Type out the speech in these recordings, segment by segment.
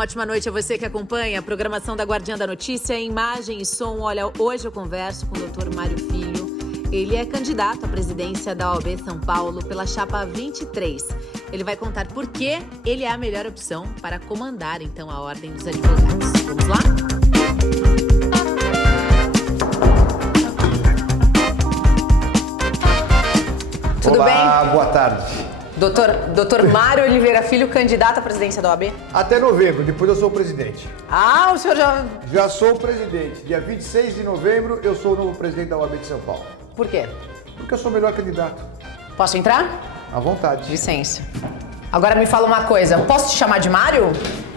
Uma ótima noite a você que acompanha a programação da Guardiã da Notícia, imagem e som. Olha, hoje eu converso com o Dr. Mário Filho. Ele é candidato à presidência da OAB São Paulo pela chapa 23. Ele vai contar por que ele é a melhor opção para comandar, então, a Ordem dos Advogados. Vamos lá? Tudo Olá, bem? Boa tarde. Doutor Mário Oliveira Filho, candidato à presidência da OAB? Até novembro, depois eu sou o presidente. Ah, o senhor já... Já sou o presidente. Dia 26 de novembro, eu sou o novo presidente da OAB de São Paulo. Por quê? Porque eu sou o melhor candidato. Posso entrar? À vontade. Licença. Agora me fala uma coisa, posso te chamar de Mário?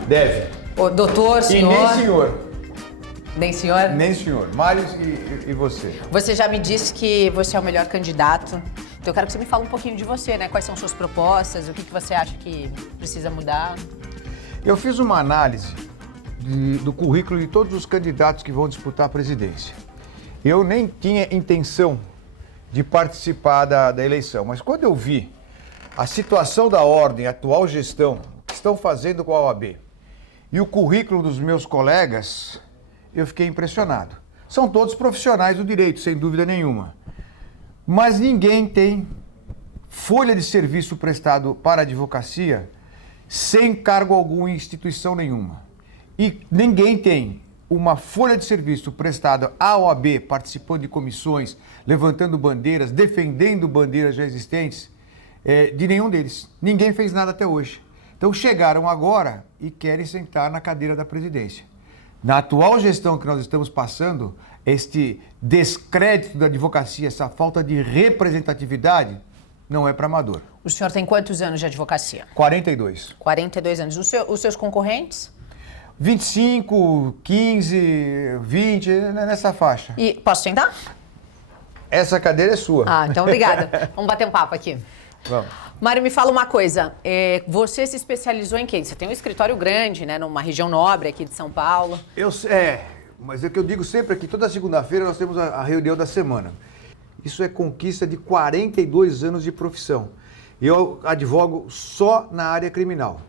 Deve. Ô, doutor, senhor? E nem senhor. Nem senhor? Nem senhor. Mário e você. Você já me disse que você é o melhor candidato. Então eu quero que você me fale um pouquinho de você, né? Quais são suas propostas, o que você acha que precisa mudar? Eu fiz uma análise do currículo de todos os candidatos que vão disputar a presidência. Eu nem tinha intenção de participar da eleição, mas quando eu vi a situação da ordem, a atual gestão, o que estão fazendo com a OAB e o currículo dos meus colegas, eu fiquei impressionado. São todos profissionais do direito, sem dúvida nenhuma. Mas ninguém tem folha de serviço prestado para a advocacia sem cargo algum em instituição nenhuma. E ninguém tem uma folha de serviço prestada à OAB, participando de comissões, levantando bandeiras, defendendo bandeiras já existentes, de nenhum deles. Ninguém fez nada até hoje. Então chegaram agora e querem sentar na cadeira da presidência. Na atual gestão que nós estamos passando, este descrédito da advocacia, essa falta de representatividade, não é para amador. O senhor tem quantos anos de advocacia? 42. 42 anos. Os seus concorrentes? 25, 15, 20, nessa faixa. E posso sentar? Essa cadeira é sua. Ah, então obrigada. Vamos bater um papo aqui. Vamos. Mário, me fala uma coisa. Você se especializou em quê? Você tem um escritório grande, né? Numa região nobre aqui de São Paulo. Mas é que eu digo sempre aqui, toda segunda-feira nós temos a reunião da semana. Isso é conquista de 42 anos de profissão. Eu advogo só na área criminal.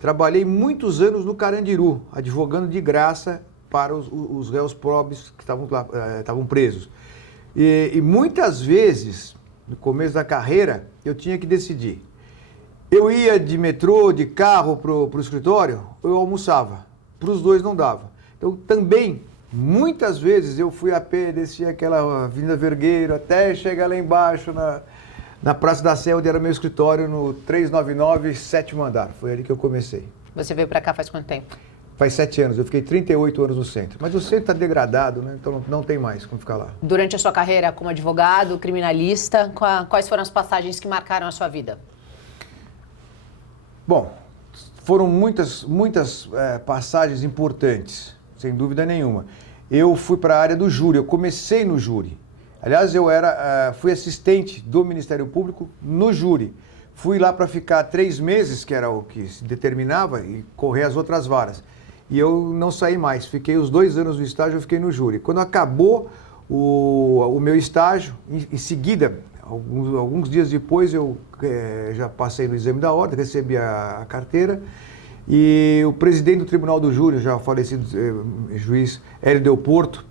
Trabalhei muitos anos no Carandiru, advogando de graça para os réus pobres que estavam presos. E muitas vezes, no começo da carreira, eu tinha que decidir. Eu ia de metrô, de carro para o escritório, ou eu almoçava. Para os dois não dava. Então também, muitas vezes eu fui a pé, desci aquela Avenida Vergueiro, até chegar lá embaixo, na Praça da Sé, onde era meu escritório, no 399, 7º andar. Foi ali que eu comecei. Você veio para cá faz quanto tempo? Faz 7 anos, eu fiquei 38 anos no centro. Mas o centro está degradado, né? Então não tem mais como ficar lá. Durante a sua carreira como advogado, criminalista, quais foram as passagens que marcaram a sua vida? Bom, foram muitas passagens importantes, sem dúvida nenhuma. Eu fui para a área do júri, eu comecei no júri. Aliás, fui assistente do Ministério Público no júri. Fui lá para ficar 3 meses, que era o que se determinava, e correr as outras varas. E eu não saí mais, fiquei os 2 anos do estágio, eu fiquei no júri. Quando acabou o meu estágio, em seguida, alguns dias depois, eu já passei no exame da ordem, recebi a carteira, e o presidente do Tribunal do Júri, já falecido juiz Hélio Del Porto,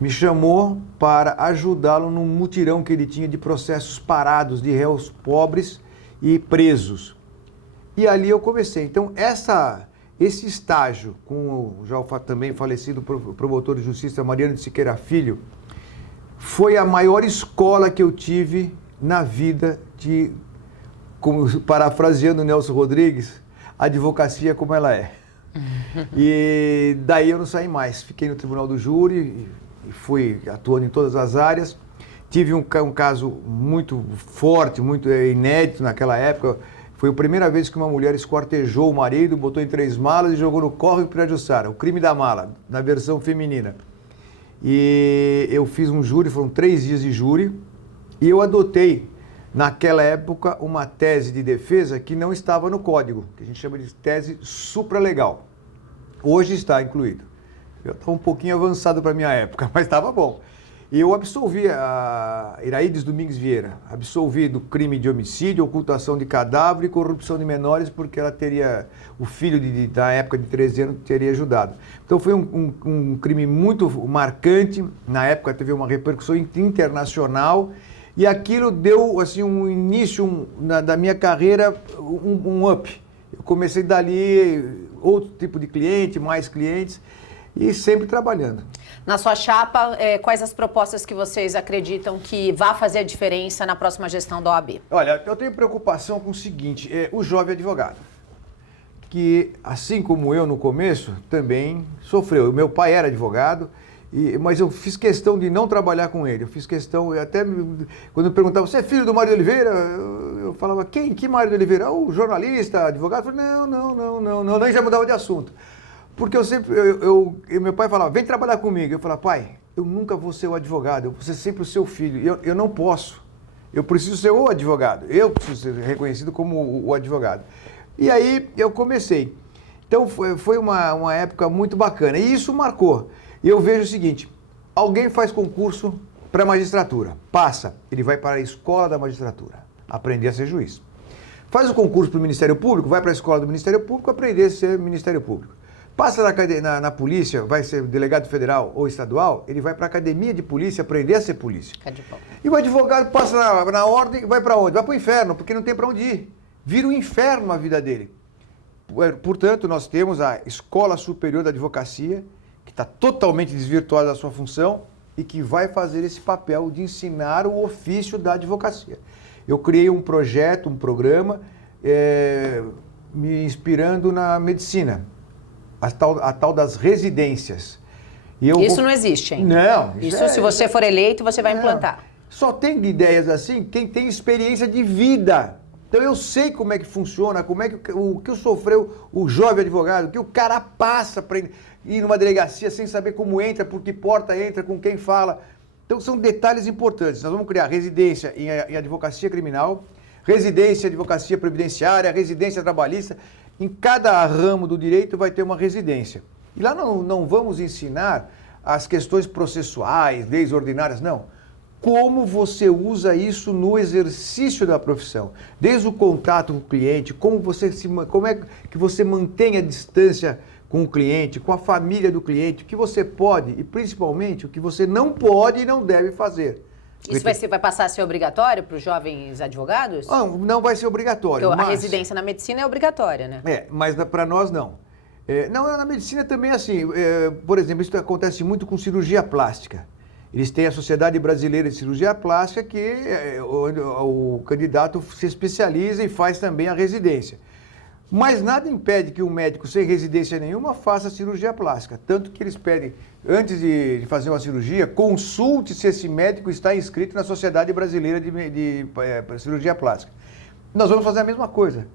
me chamou para ajudá-lo num mutirão que ele tinha de processos parados de réus pobres e presos. E ali eu comecei. Então, esse estágio com o já também falecido promotor de justiça Mariano de Siqueira Filho foi a maior escola que eu tive na vida como parafraseando Nelson Rodrigues, a advocacia como ela é. E daí eu não saí mais. Fiquei no Tribunal do Júri e fui atuando em todas as áreas. Tive um caso muito forte, muito inédito naquela época. Foi a primeira vez que uma mulher esquartejou o marido, botou em 3 malas e jogou no córrego Pirajussara. O crime da mala, na versão feminina. E eu fiz um júri, foram 3 dias de júri, e eu adotei, naquela época, uma tese de defesa que não estava no código, que a gente chama de tese supralegal. Hoje está incluído. Eu estava um pouquinho avançado para a minha época, mas estava bom. E eu absolvi a Iraídes Domingues Vieira, absolvi do crime de homicídio, ocultação de cadáver e corrupção de menores, porque ela teria, o filho da época de 13 anos teria ajudado. Então foi um crime muito marcante, na época teve uma repercussão internacional, e aquilo deu assim, um início da minha carreira, um up. Eu comecei dali, outro tipo de cliente, mais clientes, e sempre trabalhando. Na sua chapa, quais as propostas que vocês acreditam que vá fazer a diferença na próxima gestão da OAB? Olha, eu tenho preocupação com o seguinte, o jovem advogado, que assim como eu no começo, também sofreu. O meu pai era advogado, mas eu fiz questão de não trabalhar com ele. Eu fiz questão, até quando eu perguntava, você é filho do Mário de Oliveira? Eu falava, quem? Que Mário de Oliveira? O jornalista, advogado? Eu falei, não, daí já mudava de assunto. Porque eu sempre, meu pai falava, vem trabalhar comigo. Eu falava, pai, eu nunca vou ser o advogado, eu vou ser sempre o seu filho. Eu não posso. Eu preciso ser o advogado. Eu preciso ser reconhecido como o advogado. E aí eu comecei. Então foi uma época muito bacana. E isso marcou. E eu vejo o seguinte, alguém faz concurso para a magistratura, passa, ele vai para a escola da magistratura, aprender a ser juiz. Faz o concurso para o Ministério Público, vai para a escola do Ministério Público, aprender a ser Ministério Público. Passa na polícia, vai ser delegado federal ou estadual, ele vai para a academia de polícia aprender a ser polícia. E o advogado passa na ordem, vai para onde? Vai para o inferno, porque não tem para onde ir. Vira um inferno a vida dele. Portanto, nós temos a Escola Superior da Advocacia, que está totalmente desvirtuada da sua função e que vai fazer esse papel de ensinar o ofício da advocacia. Eu criei um projeto, um programa, me inspirando na medicina. A tal das residências. Isso não existe ainda? Não. Isso se você for eleito, você vai implantar. Só tem ideias assim quem tem experiência de vida. Então eu sei como é que funciona, como é que o que sofreu o jovem advogado, o que o cara passa para ir numa delegacia sem saber como entra, por que porta entra, com quem fala. Então são detalhes importantes. Nós vamos criar residência em advocacia criminal, residência em advocacia previdenciária, residência trabalhista. Em cada ramo do direito vai ter uma residência. E lá não vamos ensinar as questões processuais, leis ordinárias, não. Como você usa isso no exercício da profissão. Desde o contato com o cliente, como é que você mantém a distância com o cliente, com a família do cliente, o que você pode e principalmente o que você não pode e não deve fazer. Isso vai passar a ser obrigatório para os jovens advogados? Não vai ser obrigatório. Porque a residência na medicina é obrigatória, né? Mas para nós não. Na medicina também é assim. Por exemplo, isso acontece muito com cirurgia plástica. Eles têm a Sociedade Brasileira de Cirurgia Plástica, que o candidato se especializa e faz também a residência. Mas nada impede que um médico sem residência nenhuma faça cirurgia plástica. Tanto que eles pedem, antes de fazer uma cirurgia, consulte se esse médico está inscrito na Sociedade Brasileira de Cirurgia Plástica. Nós vamos fazer a mesma coisa.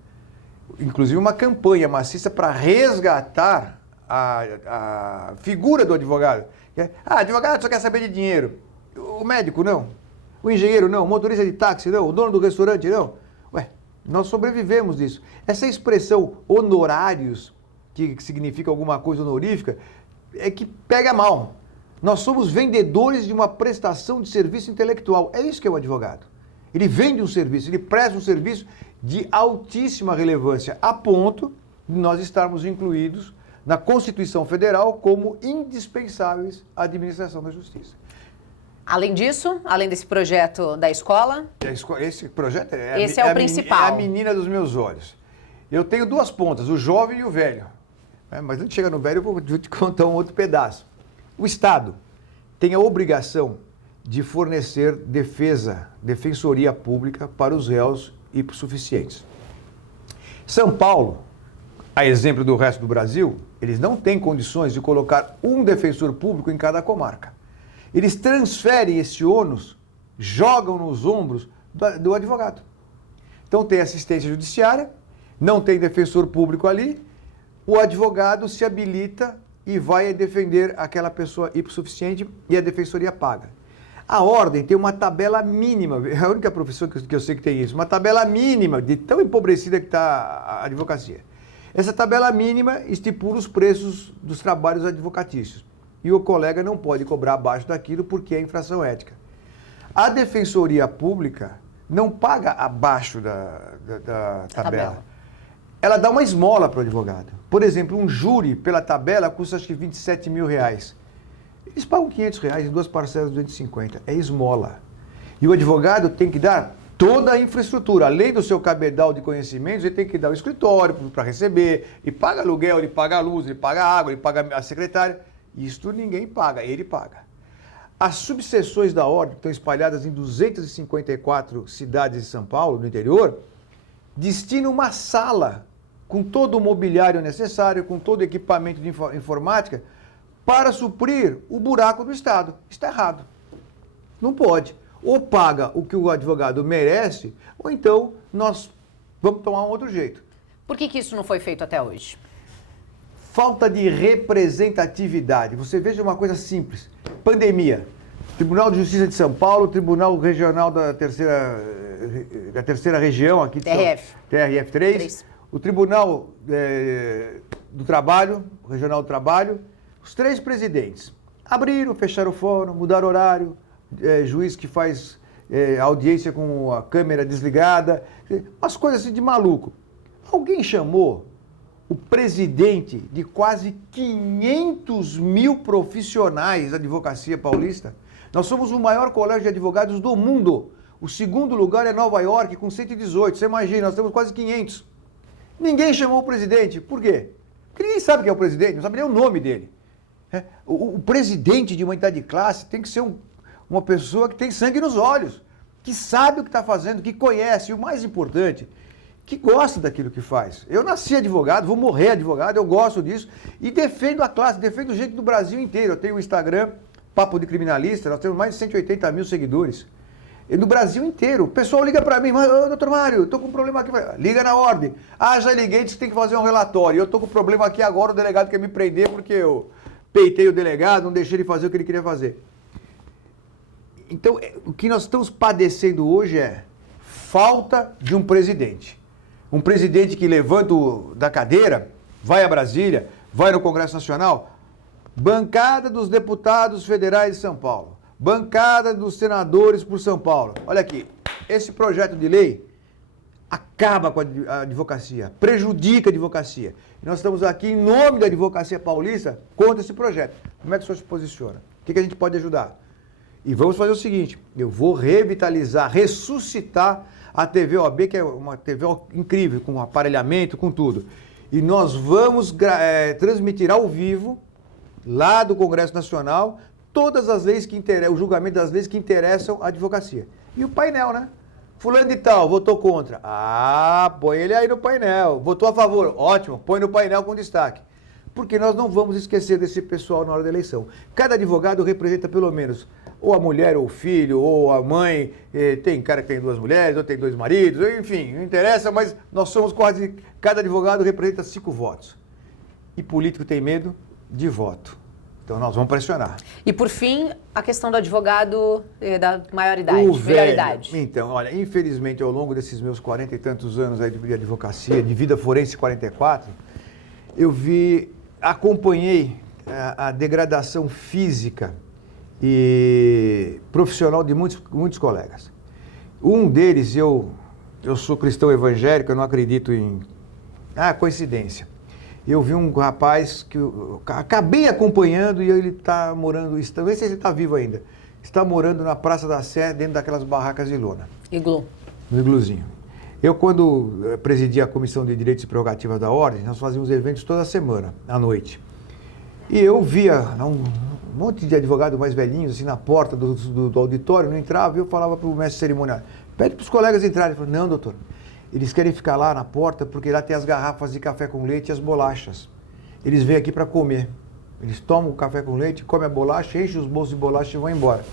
Inclusive uma campanha maciça para resgatar a figura do advogado. Advogado só quer saber de dinheiro. O médico não. O engenheiro não. O motorista de táxi não. O dono do restaurante não. Nós sobrevivemos disso. Essa expressão honorários, que significa alguma coisa honorífica, é que pega mal. Nós somos vendedores de uma prestação de serviço intelectual. É isso que é o advogado. Ele vende um serviço, ele presta um serviço de altíssima relevância, a ponto de nós estarmos incluídos na Constituição Federal como indispensáveis à administração da justiça. Além disso, além desse projeto da escola? Esse projeto Esse é o principal. É a menina dos meus olhos. Eu tenho duas pontas, o jovem e o velho. Mas antes de chegar no velho, eu vou te contar um outro pedaço. O Estado tem a obrigação de fornecer defensoria pública para os réus hipossuficientes. São Paulo, a exemplo do resto do Brasil, eles não têm condições de colocar um defensor público em cada comarca. Eles transferem esse ônus, jogam nos ombros do advogado. Então tem assistência judiciária, não tem defensor público ali, o advogado se habilita e vai defender aquela pessoa hipossuficiente e a defensoria paga. A ordem tem uma tabela mínima, é a única profissão que eu sei que tem isso, uma tabela mínima de tão empobrecida que está a advocacia. Essa tabela mínima estipula os preços dos trabalhos advocatícios. e o colega não pode cobrar abaixo daquilo porque é infração ética. A Defensoria Pública não paga abaixo da tabela. Ela dá uma esmola para o advogado. Por exemplo, um júri pela tabela custa acho que R$27 mil. Eles pagam R$500 em 2 parcelas de 250. É esmola. E o advogado tem que dar toda a infraestrutura. Além do seu cabedal de conhecimentos, ele tem que dar o escritório para receber. Ele paga aluguel, ele paga a luz, ele paga a água, ele paga a secretária. Isso ninguém paga, ele paga. As subseções da ordem, que estão espalhadas em 254 cidades de São Paulo, no interior, destinam uma sala com todo o mobiliário necessário, com todo o equipamento de informática, para suprir o buraco do Estado. Está errado. Não pode. Ou paga o que o advogado merece, ou então nós vamos tomar um outro jeito. Por que isso não foi feito até hoje? Falta de representatividade. Você veja uma coisa simples. Pandemia. Tribunal de Justiça de São Paulo, Tribunal Regional da terceira região aqui de TRF3, 3. O Tribunal do Trabalho, Regional do Trabalho, os 3 presidentes abriram, fecharam o fórum, mudaram horário, juiz que faz audiência com a câmera desligada, umas coisas assim de maluco. Alguém chamou o presidente de quase 500 mil profissionais da advocacia paulista? Nós somos o maior colégio de advogados do mundo. O segundo lugar é Nova York, com 118. Você imagina, nós temos quase 500. Ninguém chamou o presidente. Por quê? Porque ninguém sabe quem é o presidente, não sabe nem o nome dele. O presidente de uma entidade de classe tem que ser uma pessoa que tem sangue nos olhos, que sabe o que está fazendo, que conhece, e o mais importante, que gosta daquilo que faz. Eu nasci advogado, vou morrer advogado, eu gosto disso, e defendo a classe, defendo gente do Brasil inteiro. Eu tenho o Instagram, Papo de Criminalista, nós temos mais de 180 mil seguidores. E no Brasil inteiro. O pessoal liga para mim, mas, doutor Mário, eu estou com um problema aqui. Liga na ordem. Ah, já liguei, disse que tem que fazer um relatório. Eu estou com um problema aqui agora, o delegado quer me prender porque eu peitei o delegado, não deixei ele fazer o que ele queria fazer. Então, o que nós estamos padecendo hoje é falta de um presidente. Um presidente que levanta da cadeira, vai a Brasília, vai no Congresso Nacional, bancada dos deputados federais de São Paulo, bancada dos senadores por São Paulo. Olha aqui, esse projeto de lei acaba com a advocacia, prejudica a advocacia. Nós estamos aqui em nome da advocacia paulista contra esse projeto. Como é que o senhor se posiciona? O que a gente pode ajudar? E vamos fazer o seguinte, eu vou revitalizar, ressuscitar a TV OAB, que é uma TV incrível, com aparelhamento, com tudo. E nós vamos transmitir ao vivo, lá do Congresso Nacional, todas as leis que interessam, o julgamento das leis que interessam à advocacia. E o painel, né? Fulano de tal, votou contra. Ah, põe ele aí no painel. Votou a favor, ótimo, põe no painel com destaque. Porque nós não vamos esquecer desse pessoal na hora da eleição. Cada advogado representa pelo menos ou a mulher, ou o filho, ou a mãe. Tem cara que tem 2 mulheres, ou tem 2 maridos, enfim, não interessa, mas nós somos quase... Cada advogado representa 5 votos. E político tem medo de voto. Então nós vamos pressionar. E por fim, a questão do advogado da maioridade, melhor idade. Então, olha, infelizmente ao longo desses meus 40 e tantos anos aí de advocacia, de vida forense 44, eu acompanhei a degradação física e profissional de muitos colegas. Um deles, eu sou cristão evangélico, eu não acredito em coincidência. Eu vi um rapaz que eu acabei acompanhando e ele está morando, não sei se ele está vivo ainda, está morando na Praça da Sé, dentro daquelas barracas de lona. Iglu. No igluzinho. Eu, quando presidi a Comissão de Direitos e Prerrogativas da Ordem, nós fazíamos eventos toda semana, à noite. E eu via um monte de advogados mais velhinhos, assim, na porta do auditório, não entrava, e eu falava para o mestre cerimonial, pede para os colegas entrarem. Ele falou, não, doutor, eles querem ficar lá na porta porque lá tem as garrafas de café com leite e as bolachas. Eles vêm aqui para comer. Eles tomam o café com leite, comem a bolacha, enchem os bolsos de bolacha e vão embora.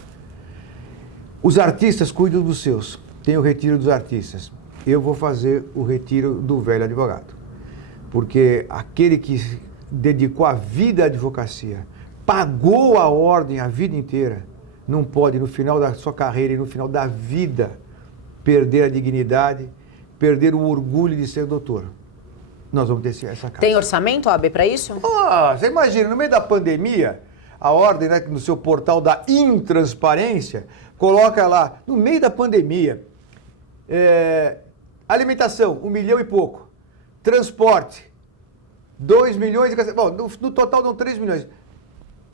Os artistas cuidam dos seus. Tem o retiro dos artistas. Eu vou fazer o retiro do velho advogado. Porque aquele que dedicou a vida à advocacia, pagou a ordem a vida inteira, não pode, no final da sua carreira e no final da vida, perder a dignidade, perder o orgulho de ser doutor. Nós vamos descer essa casa. Tem orçamento, OAB, para isso? Você imagina, no meio da pandemia, a ordem, né, no seu portal da intransparência, coloca lá, no meio da pandemia, alimentação, 1 milhão e pouco. Transporte, 2 milhões e... Bom, no total dão 3 milhões.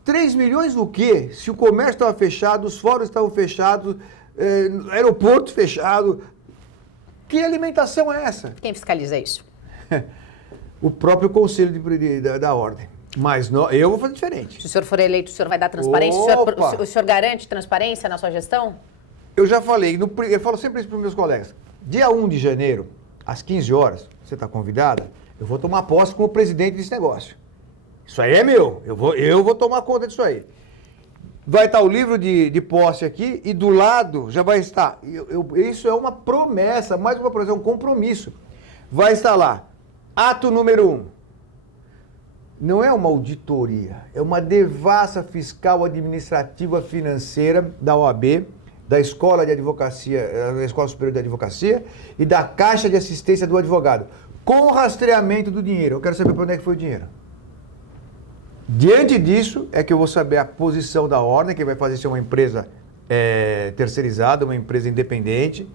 3 milhões o quê? Se o comércio estava fechado, os fóruns estavam fechados, aeroporto fechado. Que alimentação é essa? Quem fiscaliza isso? O próprio Conselho da Ordem. Mas eu vou fazer diferente. Se o senhor for eleito, o senhor vai dar transparência? O senhor garante transparência na sua gestão? Eu já falei, eu falo sempre isso para os meus colegas. Dia 1 de janeiro, às 15 horas, você está convidada, eu vou tomar posse como presidente desse negócio. Isso aí é meu, eu vou tomar conta disso aí. Vai estar o livro de posse aqui e do lado já vai estar, isso é uma promessa, mais uma promessa, é um compromisso. Vai estar lá, ato número 1. Não é uma auditoria, é uma devassa fiscal administrativa financeira da OAB, da Escola de Advocacia, da Escola Superior de Advocacia e da Caixa de Assistência do Advogado, com rastreamento do dinheiro. Eu quero saber para onde é que foi o dinheiro. Diante disso, é que eu vou saber a posição da Ordem, que vai fazer ser uma empresa terceirizada, uma empresa independente,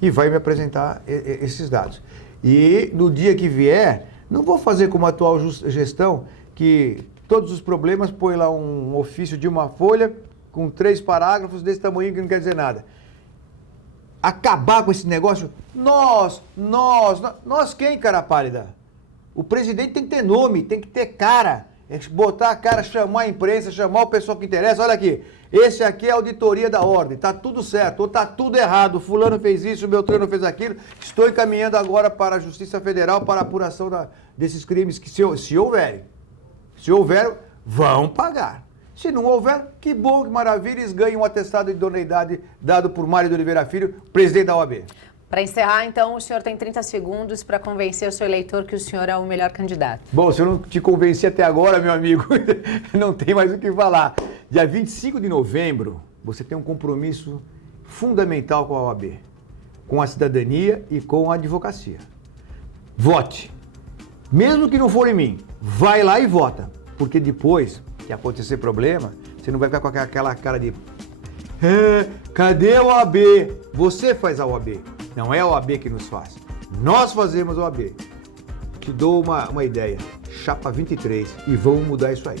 e vai me apresentar esses dados. E no dia que vier, não vou fazer como a atual gestão, que todos os problemas põe lá um ofício de uma folha, com 3 parágrafos desse tamanho que não quer dizer nada. Acabar com esse negócio, nós quem, cara pálida? O presidente tem que ter nome, tem que ter cara. É botar a cara, chamar a imprensa, chamar o pessoal que interessa. Olha aqui, esse aqui é a auditoria da Ordem, tá tudo certo, ou tá tudo errado, fulano fez isso, o Beltrano fez aquilo. Estou encaminhando agora para a Justiça Federal para a apuração desses crimes que se houver, vão pagar. Se não houver, que bom, que maravilha, eles ganham um atestado de idoneidade dado por Mário de Oliveira Filho, presidente da OAB. Para encerrar, então, o senhor tem 30 segundos para convencer o seu eleitor que o senhor é o melhor candidato. Bom, se eu não te convenci até agora, meu amigo, não tem mais o que falar. Dia 25 de novembro, você tem um compromisso fundamental com a OAB, com a cidadania e com a advocacia. Vote. Mesmo que não for em mim, vai lá e vota. Porque depois que acontecer problema, você não vai ficar com aquela cara de cadê a OAB? Você faz a OAB, não é a OAB que nos faz. Nós fazemos a OAB. Te dou uma ideia, chapa 23 e vamos mudar isso aí.